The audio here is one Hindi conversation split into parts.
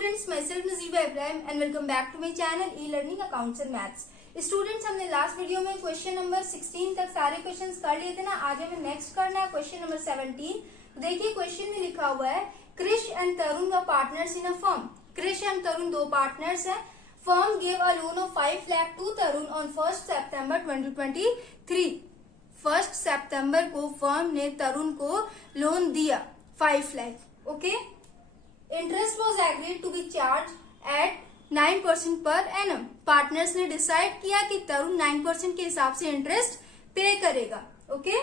Students, myself Najiba Ibrahim and welcome back to my channel e learning accounts and maths. Students, हमने लास्ट वीडियो में क्वेश्चन नंबर 16 तक सारे क्वेश्चंस कर लिए थे ना। आज हमें नेक्स्ट करना है क्वेश्चन नंबर 17। देखिए क्वेश्चन में लिखा हुआ है क्रिश एंड तरुण व partners in a firm. Krish and Tarun दो पार्टनर्स हैं। Firm give a loan of 5 lakh to Tarun on 1 सितंबर 2023। 1 सितंबर को फर्म ने तरुण को लोन दिया 5 lakh. Okay, interest was agreed to be charge at 9% per annum. Partners ने डिसाइड किया कि तरुण 9% के हिसाब से इंटरेस्ट पे करेगा। Okay,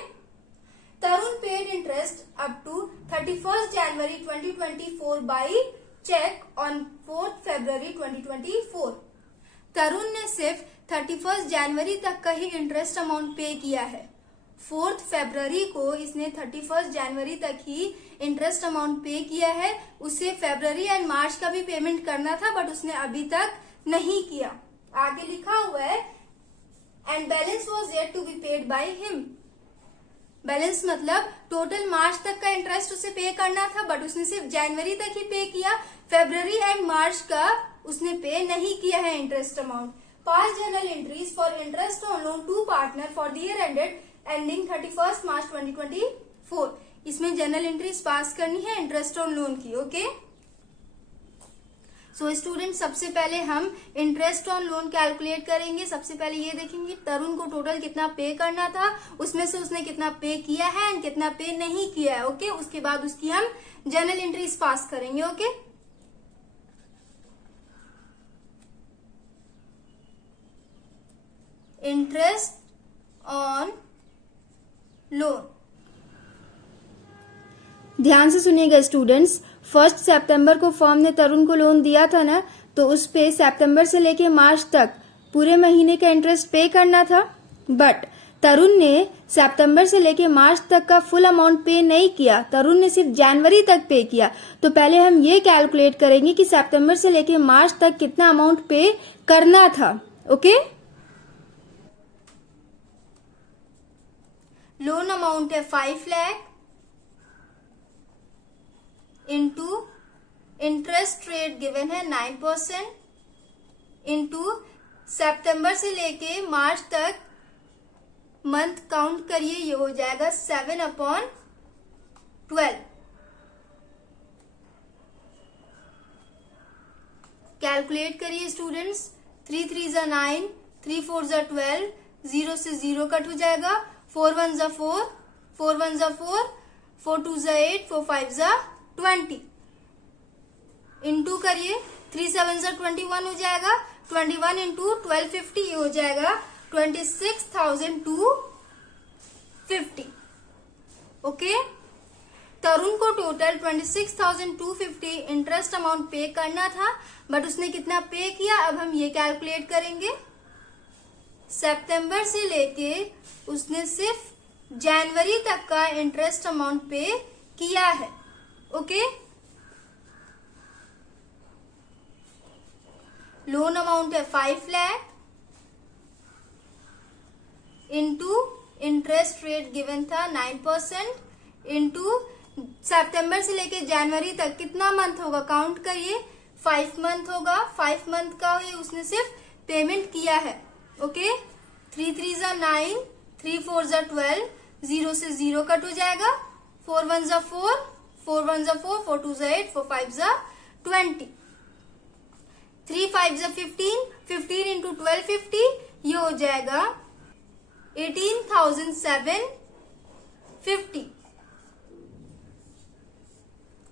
Tarun paid interest up to 31 January 2024 by cheque on 4 February 2024। Tarun ने सिर्फ 31 जनवरी तक का ही इंटरेस्ट अमाउंट पे किया है। 4 फरवरी को इसने 31 जनवरी तक ही इंटरेस्ट अमाउंट पे किया है। उसे फरवरी एंड मार्च का भी पेमेंट करना था बट उसने अभी तक नहीं किया। आगे लिखा हुआ है and balance was yet to be paid by him. Balance मतलब टोटल मार्च तक का इंटरेस्ट उसे पे करना था बट उसने सिर्फ जनवरी तक ही पे किया। फरवरी एंड मार्च का उसने पे नहीं किया है interest amount. Pass journal entries for interest on loan to partner for the year ended ending 31 March 2024। इसमें जर्नल एंट्रीज पास करनी है इंटरेस्ट ऑन लोन की। ओके, सो स्टूडेंट, सबसे पहले हम इंटरेस्ट ऑन लोन कैलकुलेट करेंगे। सबसे पहले ये देखेंगे तरुण को टोटल कितना पे करना था, उसमें से उसने कितना पे किया है एंड कितना पे नहीं किया है। ओके, उसके बाद उसकी हम जर्नल एंट्रीज पास करेंगे। Okay, interest on loan. ध्यान से सुनिएगा स्टूडेंट्स, 1 सितंबर को फर्म ने तरुण को लोन दिया था ना, तो उस पे सितंबर से लेके मार्च तक पूरे महीने का इंटरेस्ट पे करना था। बट तरुण ने सितंबर से लेके मार्च तक का फुल अमाउंट पे नहीं किया। तरुण ने सिर्फ जनवरी तक पे किया। तो पहले हम ये कैलकुलेट करेंगे कि सितंबर से लेके मार्च तक कितना अमाउंट पे करना था। ओके, लोन अमाउंट है 5 lakh into interest rate given है 9% इंटू सितंबर से लेके मार्च तक मंथ काउंट करिए, ये हो जाएगा 7/12। कैलकुलेट करिए स्टूडेंट्स। 3 3 ज़ा 9, 3 4 ज़ा 12, 0 से 0 कट हो जाएगा। 4 1 ज़ा 4, 4 1 ज़ा 4, 4 2 ज़ा 8, 4 5 ज़ा 20। इंटू करिए, 3 7 ज़ा 21 हो जाएगा। 21 इंटू 1250 हो जाएगा 26,250। ओके, तरुण को टोटल 26,250 इंटरेस्ट अमाउंट पे करना था बट उसने कितना पे किया, अब हम ये कैलकुलेट करेंगे। सितंबर से लेके उसने सिर्फ जनवरी तक का इंटरेस्ट अमाउंट पे किया है। ओके, लोन अमाउंट है 5 lakh into interest rate given था 9% इंटू सितंबर से लेके जनवरी तक कितना मंथ होगा, काउंट करिए। 5 मंथ होगा। 5 मंथ का ही उसने सिर्फ पेमेंट किया है। ओके, 3 3 ज़ा 9, 3 4 ज़ा 12, 0 से 0 कट हो जाएगा। 4 1 ज़ा 4, 4 1 ज़ा 4, 4 2 ज़ा 8, 4 5 ज़ा 20, 3 5 ज़ा 15, 15 इंटू 1250 ये हो जाएगा 18,750।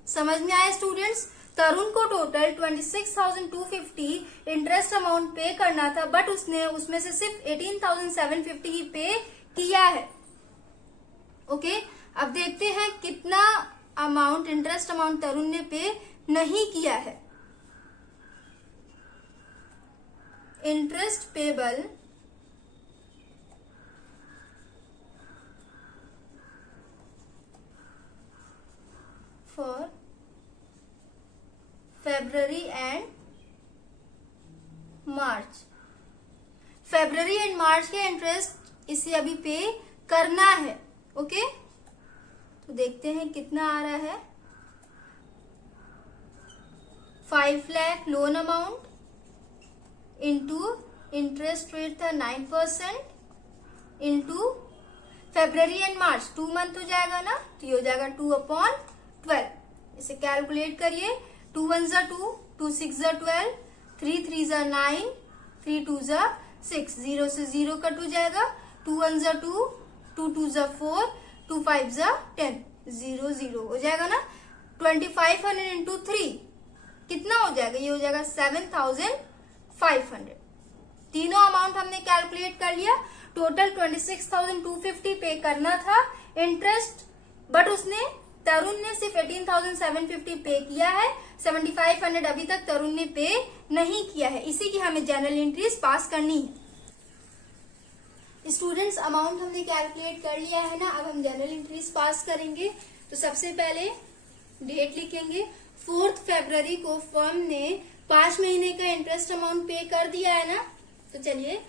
समझ में आया स्टूडेंट्स? तरुण को टोटल 26,250 इंटरेस्ट अमाउंट पे करना था बट उसने उसमें से सिर्फ 18,750 ही पे किया है। ओके, अब देखते हैं कितना अमाउंट इंटरेस्ट अमाउंट तरुण ने पे नहीं किया है। Interest payable for February and March. February and March के इंटरेस्ट इसे अभी पे करना है। ओके, तो देखते हैं कितना आ रहा है। 5 lakh loan amount into interest rate था 9% into February and March 2 month हो जाएगा ना, तो ये हो जाएगा 2/12। इसे कैलकुलेट करिए। 2 1 ज़ा 2, 2 6 ज़ा 12, 3 3 ज़ा 9, 3 2 ज़ा 6, 0 से 0 कट हो जाएगा। 2 1 ज़ा 2, 2 2 ज़ा 4, 2 5 ज़ा 10, 0 0 हो जाएगा ना। 2500 इंटू 3 कितना हो जाएगा, ये हो जाएगा 7500। तीनों अमाउंट हमने कैलकुलेट कर लिया। टोटल 26,250 पे करना था इंटरेस्ट, बट तरुण ने सिर्फ 18,750 पे किया है। 7,500 अभी तक तरुण ने पे नहीं किया है, इसी की हमें जनरल एंट्रीज पास करनी है। स्टूडेंट्स, अमाउंट हमने कैलकुलेट कर लिया है ना, अब हम जनरल एंट्रीज पास करेंगे। तो सबसे पहले डेट लिखेंगे। 4 फरवरी को फर्म ने 5 महीने का इंटरेस्ट अमाउंट पे कर दिया है ना, तो चलिए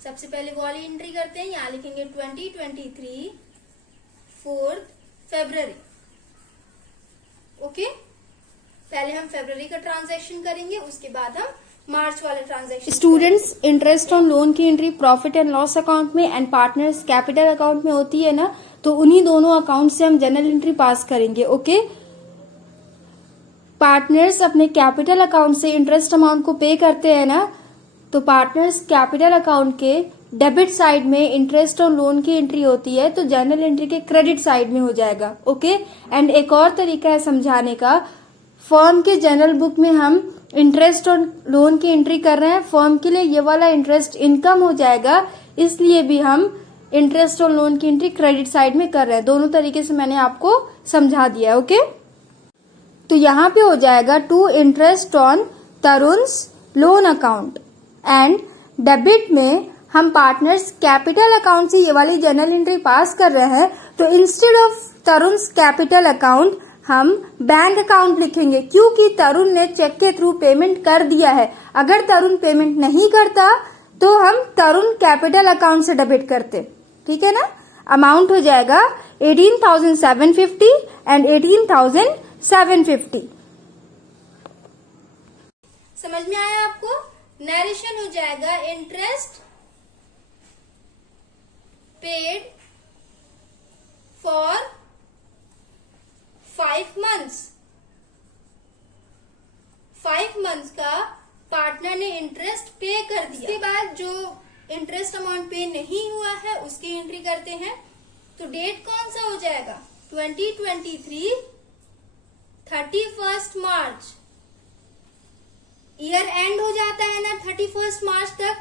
सबसे पहले वाली एंट्री करते हैं। यहाँ लिखेंगे 2023 4 फरवरी। ओके, पहले हम फरवरी का ट्रांजैक्शन करेंगे, उसके बाद हम मार्च वाला transaction. Students, interest on loan की entry profit and loss account में एंड पार्टनर्स कैपिटल अकाउंट में होती है ना, तो उन्हीं दोनों अकाउंट से हम जनरल एंट्री पास करेंगे। ओके, पार्टनर्स अपने कैपिटल अकाउंट से इंटरेस्ट अमाउंट को पे करते हैं ना, तो पार्टनर्स कैपिटल अकाउंट के डेबिट साइड में इंटरेस्ट ऑन लोन की एंट्री होती है, तो जनरल एंट्री के क्रेडिट साइड में हो जाएगा। ओके, एंड एक और तरीका है समझाने का, फर्म के जनरल बुक में हम इंटरेस्ट ऑन लोन की एंट्री कर रहे हैं, फर्म के लिए ये वाला इंटरेस्ट इनकम हो जाएगा, इसलिए भी हम इंटरेस्ट ऑन लोन की एंट्री क्रेडिट साइड में कर रहे हैं। दोनों तरीके से मैंने आपको समझा दिया। ओके, तो यहाँ पे हो जाएगा to interest on Tarun's loan account, and debit में हम पार्टनर्स कैपिटल अकाउंट से ये वाली जनरल एंट्री पास कर रहे हैं, तो इंस्टेड ऑफ तरुण्स कैपिटल अकाउंट हम बैंक अकाउंट लिखेंगे, क्योंकि तरुण ने चेक के थ्रू पेमेंट कर दिया है। अगर तरुण पेमेंट नहीं करता तो हम तरुण कैपिटल अकाउंट से डेबिट करते। ठीक है ना। अमाउंट हो जाएगा 18,750 एंड 18,750। समझ में आया आपको। नरेशन हो जाएगा interest paid for 5 months। 5 months का पार्टनर ने इंटरेस्ट पे कर दिया। उसके बाद जो इंटरेस्ट अमाउंट पे नहीं हुआ है उसकी एंट्री करते हैं। तो डेट कौन सा हो जाएगा, 2023 31 मार्च। ईयर एंड हो जाता है ना 31 मार्च तक,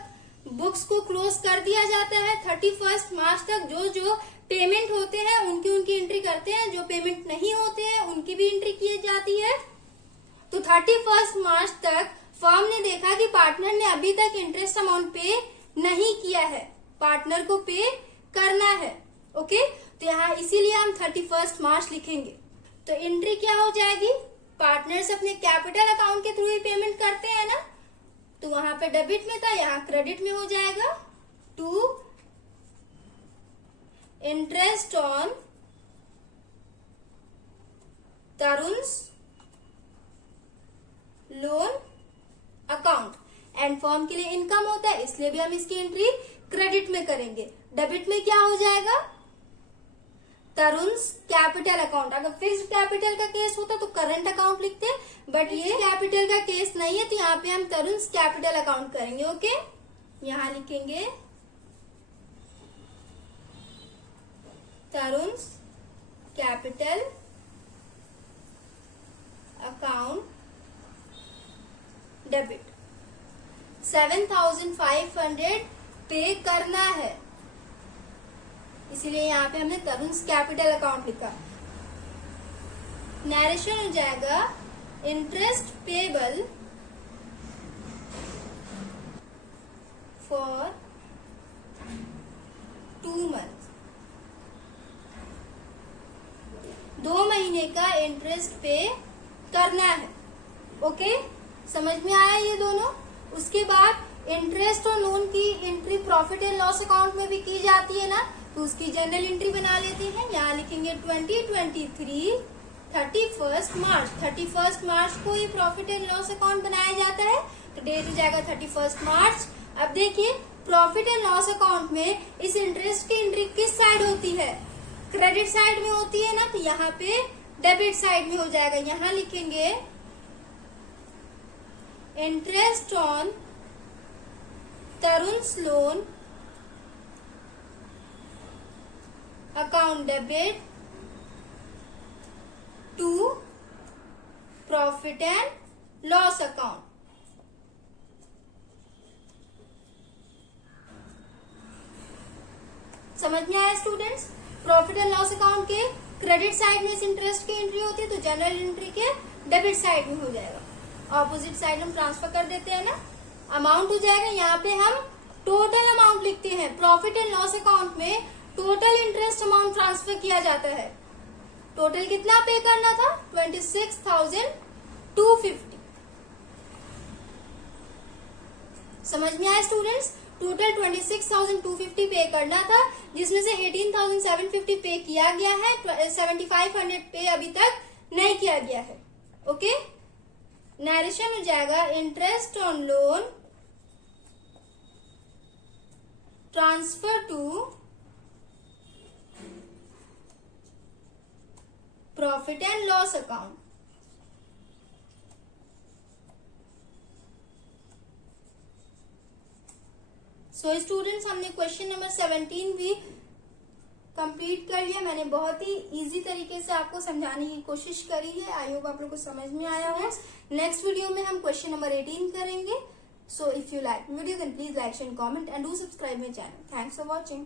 बुक्स को क्लोज कर दिया जाता है। 31 मार्च तक जो जो पेमेंट होते हैं उनकी एंट्री करते हैं, जो पेमेंट नहीं होते हैं उनकी भी एंट्री की जाती है। तो 31 मार्च तक फर्म ने देखा कि पार्टनर ने अभी तक इंटरेस्ट अमाउंट पे नहीं किया है, पार्टनर को पे करना है। ओके, तो यहाँ इसीलिए हम 31 मार्च लिखेंगे। तो एंट्री क्या हो जाएगी, पार्टनर्स अपने कैपिटल अकाउंट के थ्रू ही पेमेंट करते हैं ना, तो वहां पे डेबिट में था, यहाँ क्रेडिट में हो जाएगा। To interest on Tarun's loan account, and firm के लिए इनकम होता है इसलिए भी हम इसकी एंट्री क्रेडिट में करेंगे। डेबिट में क्या हो जाएगा, तरुण्स कैपिटल अकाउंट। अगर फिक्स्ड कैपिटल का केस होता तो करंट अकाउंट लिखते, बट ये कैपिटल का केस नहीं है तो यहाँ पे हम तरुण्स कैपिटल अकाउंट करेंगे। ओके, यहाँ लिखेंगे तरुण्स कैपिटल अकाउंट डेबिट। 7,500 पे करना है, इसीलिए यहाँ पे हमने तरुण्स कैपिटल अकाउंट लिखा। नरेशन हो जाएगा इंटरेस्ट पेबल फॉर 2 months। 2 महीने का इंटरेस्ट पे करना है। ओके, समझ में आया ये दोनों। उसके बाद इंटरेस्ट और लोन की entry profit and loss account में भी की जाती है ना, तो उसकी जनरल एंट्री बना लेते हैं। यहाँ लिखेंगे 2023 31 मार्च। 31 मार्च को ये प्रॉफिट एंड लॉस अकाउंट बनाया जाता है, तो डेट हो जाएगा 31 मार्च। अब देखिए प्रॉफिट एंड लॉस अकाउंट में इस इंटरेस्ट की एंट्री किस साइड होती है? क्रेडिट साइड में होती है ना, तो यहाँ पे डेबिट साइड में हो जाएगा। यहाँ लिखेंगे interest on Tarun's loan account debit to profit and loss account. समझ में आया students? Profit and loss account के क्रेडिट साइड में इस इंटरेस्ट की एंट्री होती है, तो जनरल एंट्री के डेबिट साइड में हो जाएगा। ऑपोजिट साइड हम ट्रांसफर कर देते हैं ना, अमाउंट हो जाएगा। यहाँ पे हम टोटल अमाउंट लिखते हैं। प्रॉफिट एंड लॉस अकाउंट में टोटल इंटरेस्ट अमाउंट ट्रांसफर किया जाता है। टोटल कितना पे करना था? 26,250। समझ में आया स्टूडेंट्स? टोटल 26,250 पे करना था, जिसमें से 18,750 पे किया गया है, 7,500 पे अभी तक नहीं किया गया है। ओके, नरेशन हो जाएगा interest on loan transfer to profit and loss account. So students, हमने क्वेश्चन नंबर 17 भी कंप्लीट कर लिया। मैंने बहुत ही इजी तरीके से आपको समझाने की कोशिश करी है। आई होप आप लोग को समझ में आया हो। नेक्स्ट वीडियो में हम क्वेश्चन नंबर 18 करेंगे। So if you like video then please like share comment and do subscribe my channel. Thanks for watching.